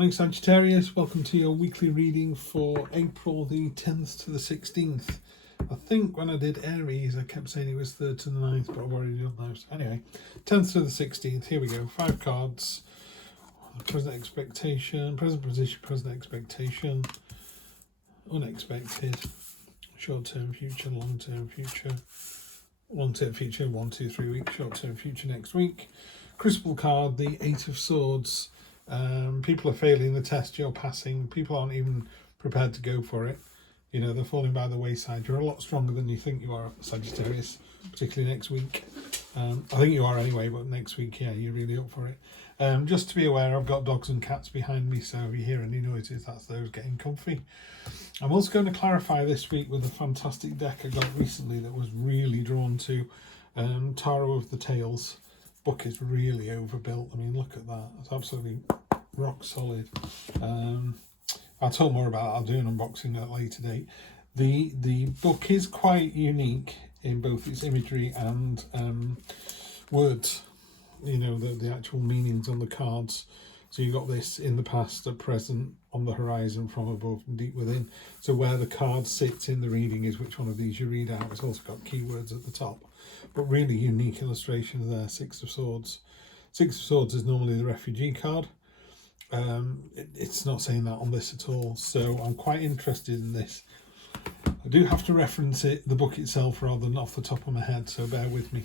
Morning Sagittarius, welcome to your weekly reading for April the 10th to the 16th. I think when I did Aries I kept saying it was 3rd to the 9th, but I've already done those. Anyway, 10th to the 16th, here we go. 5 cards. Present expectation, present position, present expectation, unexpected, short-term future, long-term future, long-term future, 1, 2, 3 weeks, short-term future next week. Crystal card, the 8 of Swords. People are failing the test you're passing. People aren't even prepared to go for it. You know, they're falling by the wayside. You're a lot stronger than you think you are, Sagittarius, particularly next week. I think you are anyway, but next week, yeah, you're really up for it. Just to be aware, I've got dogs and cats behind me, so if you hear any noises, that's those getting comfy. I'm also going to clarify this week with a fantastic deck I got recently that was really drawn to Tarot of the Tales. Book is really overbuilt. I mean, look at that. It's absolutely rock solid. I'll talk more about it. I'll do an unboxing at a later date. The book is quite unique in both its imagery and words. You know, the actual meanings on the cards. So you got this in the past, at present, on the horizon, from above and deep within. So where the card sits in the reading is which one of these you read out. It's also got keywords at the top. But really unique illustrations there. 6 of Swords. 6 of Swords is normally the refugee card. It's not saying that on this at all. So I'm quite interested in this. I do have to reference the book itself, rather than off the top of my head, so bear with me.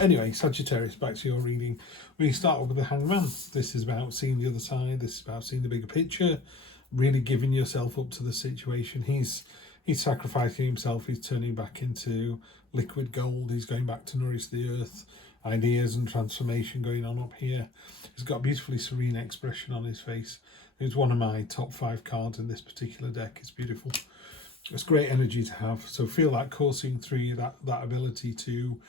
Anyway, Sagittarius, back to your reading. We start with the Hangman. This is about seeing the other side. This is about seeing the bigger picture, really giving yourself up to the situation. He's sacrificing himself. He's turning back into liquid gold. He's going back to nourish the earth. Ideas and transformation going on up here. He's got a beautifully serene expression on his face. It's one of my top 5 cards in this particular deck. It's beautiful. It's great energy to have. So feel that coursing through you, that ability to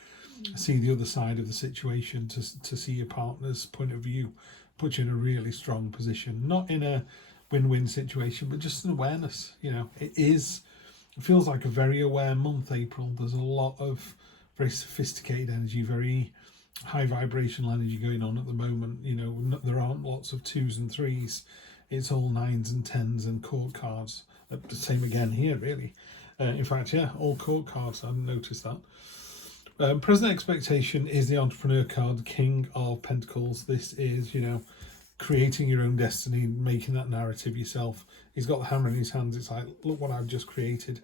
see the other side of the situation, to see your partner's point of view, puts you in a really strong position. Not in a win-win situation, but just an awareness. You know, it feels like a very aware month, April. There's a lot of very sophisticated energy, very high vibrational energy going on at the moment. You know, there aren't lots of 2s and 3s. It's all 9s and 10s and court cards. The same again here, really. In fact, yeah, all court cards. I hadn't noticed that. Present expectation is the entrepreneur card, the King of Pentacles. This is, you know, creating your own destiny, making that narrative yourself. He's got the hammer in his hands. It's like, look what I've just created.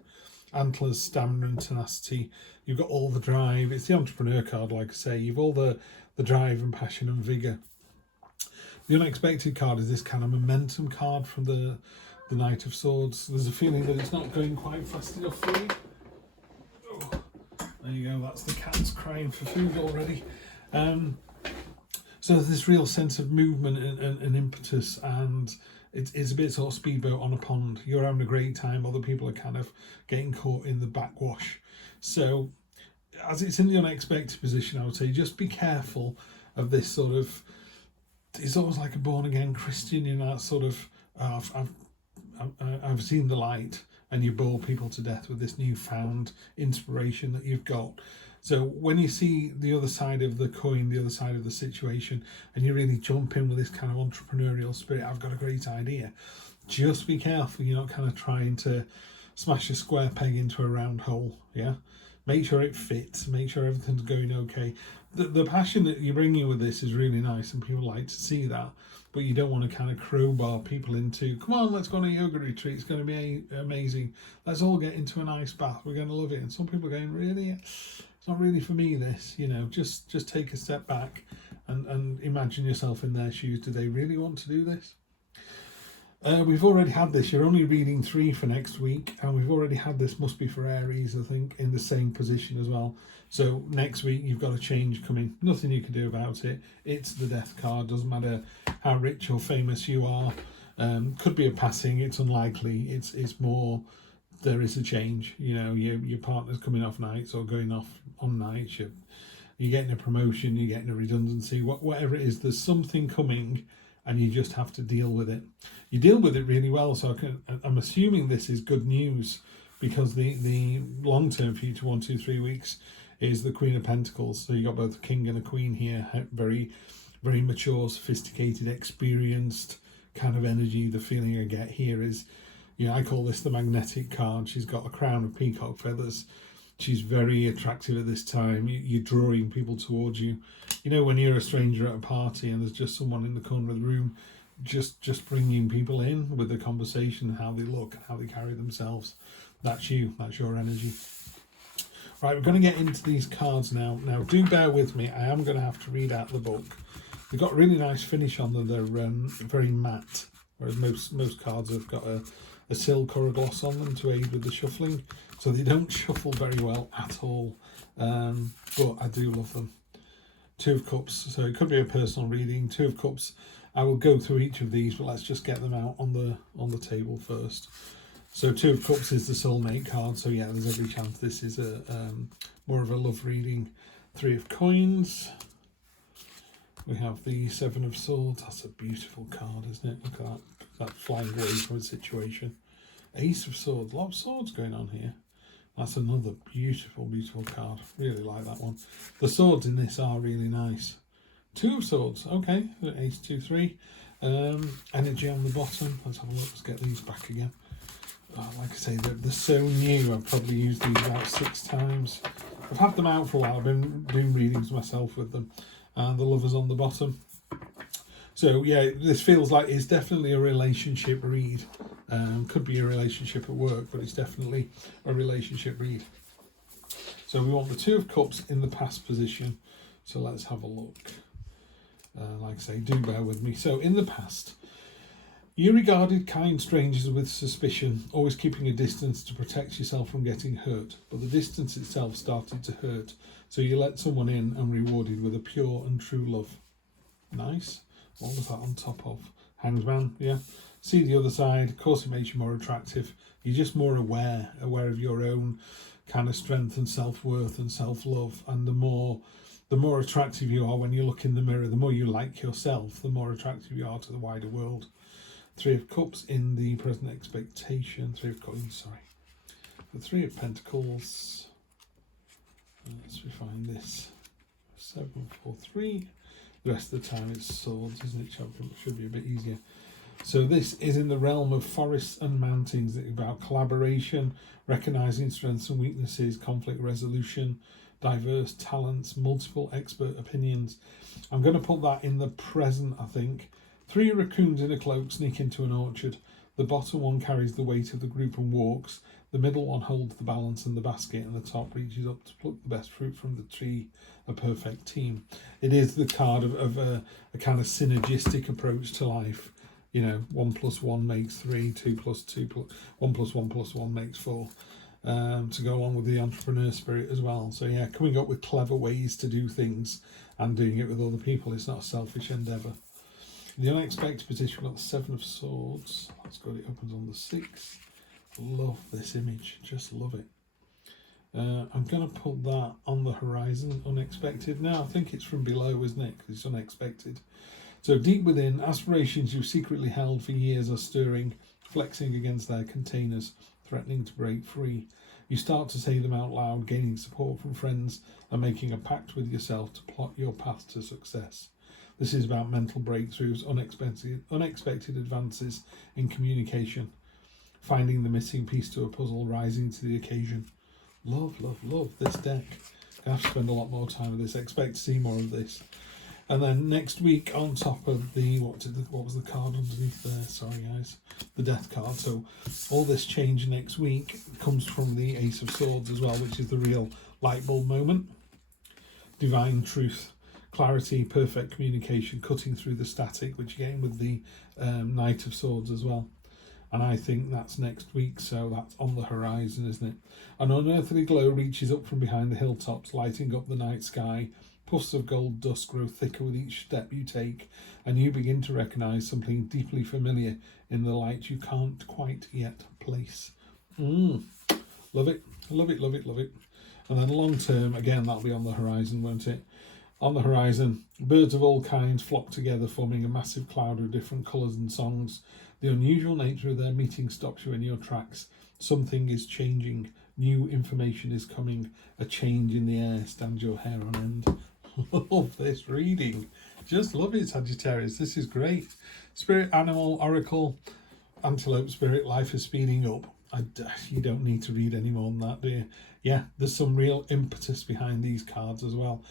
Antlers, stamina and tenacity. You've got all the drive. It's the entrepreneur card, like I say. You've all the drive and passion and vigour. The unexpected card is this kind of momentum card from the Knight of Swords. There's a feeling that it's not going quite fast enough for you. Oh, there you go. That's the cats crying for food already. So there's this real sense of movement and impetus, and it's a bit sort of speedboat on a pond. You're having a great time. Other people are kind of getting caught in the backwash. So as it's in the unexpected position, I would say just be careful of this sort of, it's almost like a born-again Christian, you know, that sort of, I've seen the light, and you bore people to death with this newfound inspiration that you've got. So when you see the other side of the coin, the other side of the situation, and you really jump in with this kind of entrepreneurial spirit, I've got a great idea. Just be careful you're not kind of trying to smash a square peg into a round hole, yeah? Make sure it fits, make sure everything's going okay. The passion that you're bringing with this is really nice, and people like to see that, but you don't want to kind of crowbar people into, come on, let's go on a yoga retreat, it's going to be amazing. Let's all get into an ice bath, we're going to love it. And some people are going, really? It's not really for me, this, you know. Just take a step back and imagine yourself in their shoes. Do they really want to do this? We've already had this. You're only reading 3 for next week, and we've already had this, must be for Aries, I think, in the same position as well. So next week you've got a change coming. Nothing you can do about it. It's the death card. Doesn't matter how rich or famous you are. Could be a passing. It's unlikely. It's more, there is a change. You know, your partner's coming off nights or going off on nights. You're getting a promotion. You're getting a redundancy. Whatever it is, there's something coming, and you just have to deal with it. You deal with it really well, so I'm assuming this is good news, because the long-term future, 1, 2, 3 weeks, is the Queen of Pentacles. So you got both a king and a queen here, very, very mature, sophisticated, experienced, kind of energy, the feeling I get here is, you know, I call this the magnetic card. She's got a crown of peacock feathers. She's very attractive at this time. You're drawing people towards you. You know, when you're a stranger at a party and there's just someone in the corner of the room, just bringing people in with the conversation, how they look, how they carry themselves. That's you. That's your energy. Right, we're going to get into these cards now. Now, do bear with me. I am going to have to read out the book. They've got a really nice finish on them. They're very matte, whereas most cards have got a silk or a gloss on them to aid with the shuffling. So they don't shuffle very well at all, but I do love them. Two of Cups, so it could be a personal reading. Two of Cups, I will go through each of these, but let's just get them out on the table first. So Two of Cups is the soulmate card, so yeah, there's every chance this is a more of a love reading. Three of Coins. We have the Seven of Swords. That's a beautiful card, isn't it? Look at that flying away from a situation. Ace of Swords. A lot of swords going on here. That's another beautiful, beautiful card. Really like that one. The swords in this are really nice. Two of Swords. Okay. Ace, 2, 3. Energy on the bottom. Let's have a look. Let's get these back again. Oh, like I say, they're so new. I've probably used these about 6 times. I've had them out for a while. I've been doing readings myself with them. And the Lovers on the bottom. So yeah, this feels like it's definitely a relationship read. Could be a relationship at work, but it's definitely a relationship read. So we want the Two of Cups in the past position. So let's have a look. Like I say, do bear with me. So in the past, you regarded kind strangers with suspicion, always keeping a distance to protect yourself from getting hurt. But the distance itself started to hurt. So you let someone in and rewarded with a pure and true love. Nice. What was that on top of? Hanged Man, yeah. See the other side. Of course, it makes you more attractive. You're just more aware of your own kind of strength and self-worth and self-love. And the more attractive you are when you look in the mirror, the more you like yourself, the more attractive you are to the wider world. Three of Cups in the present expectation. Three of Coins, sorry. The Three of Pentacles. Let's refine this. 7, 4, 3. The rest of the time it's swords, isn't it? Should be a bit easier. So this is in the realm of forests and mountains. It's about collaboration, recognizing strengths and weaknesses, conflict resolution, diverse talents, multiple expert opinions. I'm going to put that in the present, I think. 3 raccoons in a cloak sneak into an orchard. The bottom one carries the weight of the group and walks. The middle one holds the balance and the basket, and the top reaches up to pluck the best fruit from the tree. A perfect team. It is the card of a kind of synergistic approach to life. You know, 1 + 1 makes 3, 2 + 2 1 + 1 + 1 makes 4. To go along with the entrepreneur spirit as well. So yeah, coming up with clever ways to do things and doing it with other people. It's not a selfish endeavour. The unexpected position, we've got the 7 of Swords. That's good. It opens on the 6th. Love this image. Just love it. I'm going to put that on the horizon, unexpected. Now, I think it's from below, isn't it? Because it's unexpected. So deep within, aspirations you've secretly held for years are stirring, flexing against their containers, threatening to break free. You start to say them out loud, gaining support from friends and making a pact with yourself to plot your path to success. This is about mental breakthroughs, unexpected advances in communication, finding the missing piece to a puzzle, rising to the occasion. Love, love, love this deck. I have to spend a lot more time with this. Expect to see more of this. And then next week, on top of the what was the card underneath there? Sorry guys, the Death card. So all this change next week comes from the Ace of Swords as well, which is the real light bulb moment. Divine truth, clarity, perfect communication, cutting through the static, which you're getting with the Knight of Swords as well. And I think that's next week, so that's on the horizon, isn't it? An unearthly glow reaches up from behind the hilltops, lighting up the night sky. Puffs of gold dust grow thicker with each step you take, and you begin to recognise something deeply familiar in the light you can't quite yet place. Love it, love it, love it, love it. And then long term, again, that'll be on the horizon, won't it? On the horizon, birds of all kinds flock together, forming a massive cloud of different colours and songs. The unusual nature of their meeting stops you in your tracks. Something is changing. New information is coming. A change in the air stands your hair on end. Love this reading. just love it, Sagittarius. This is great. Spirit, animal, oracle, antelope, spirit, life is speeding up. You don't need to read any more than that, do you? Yeah, there's some real impetus behind these cards as well.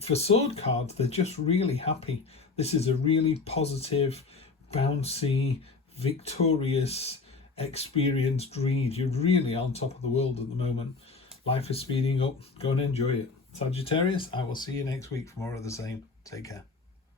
For sword cards, they're just really happy. This is a really positive, bouncy, victorious, experienced read. You're really on top of the world at the moment. Life is speeding up. Go and enjoy it. Sagittarius, I will see you next week for more of the same. Take care.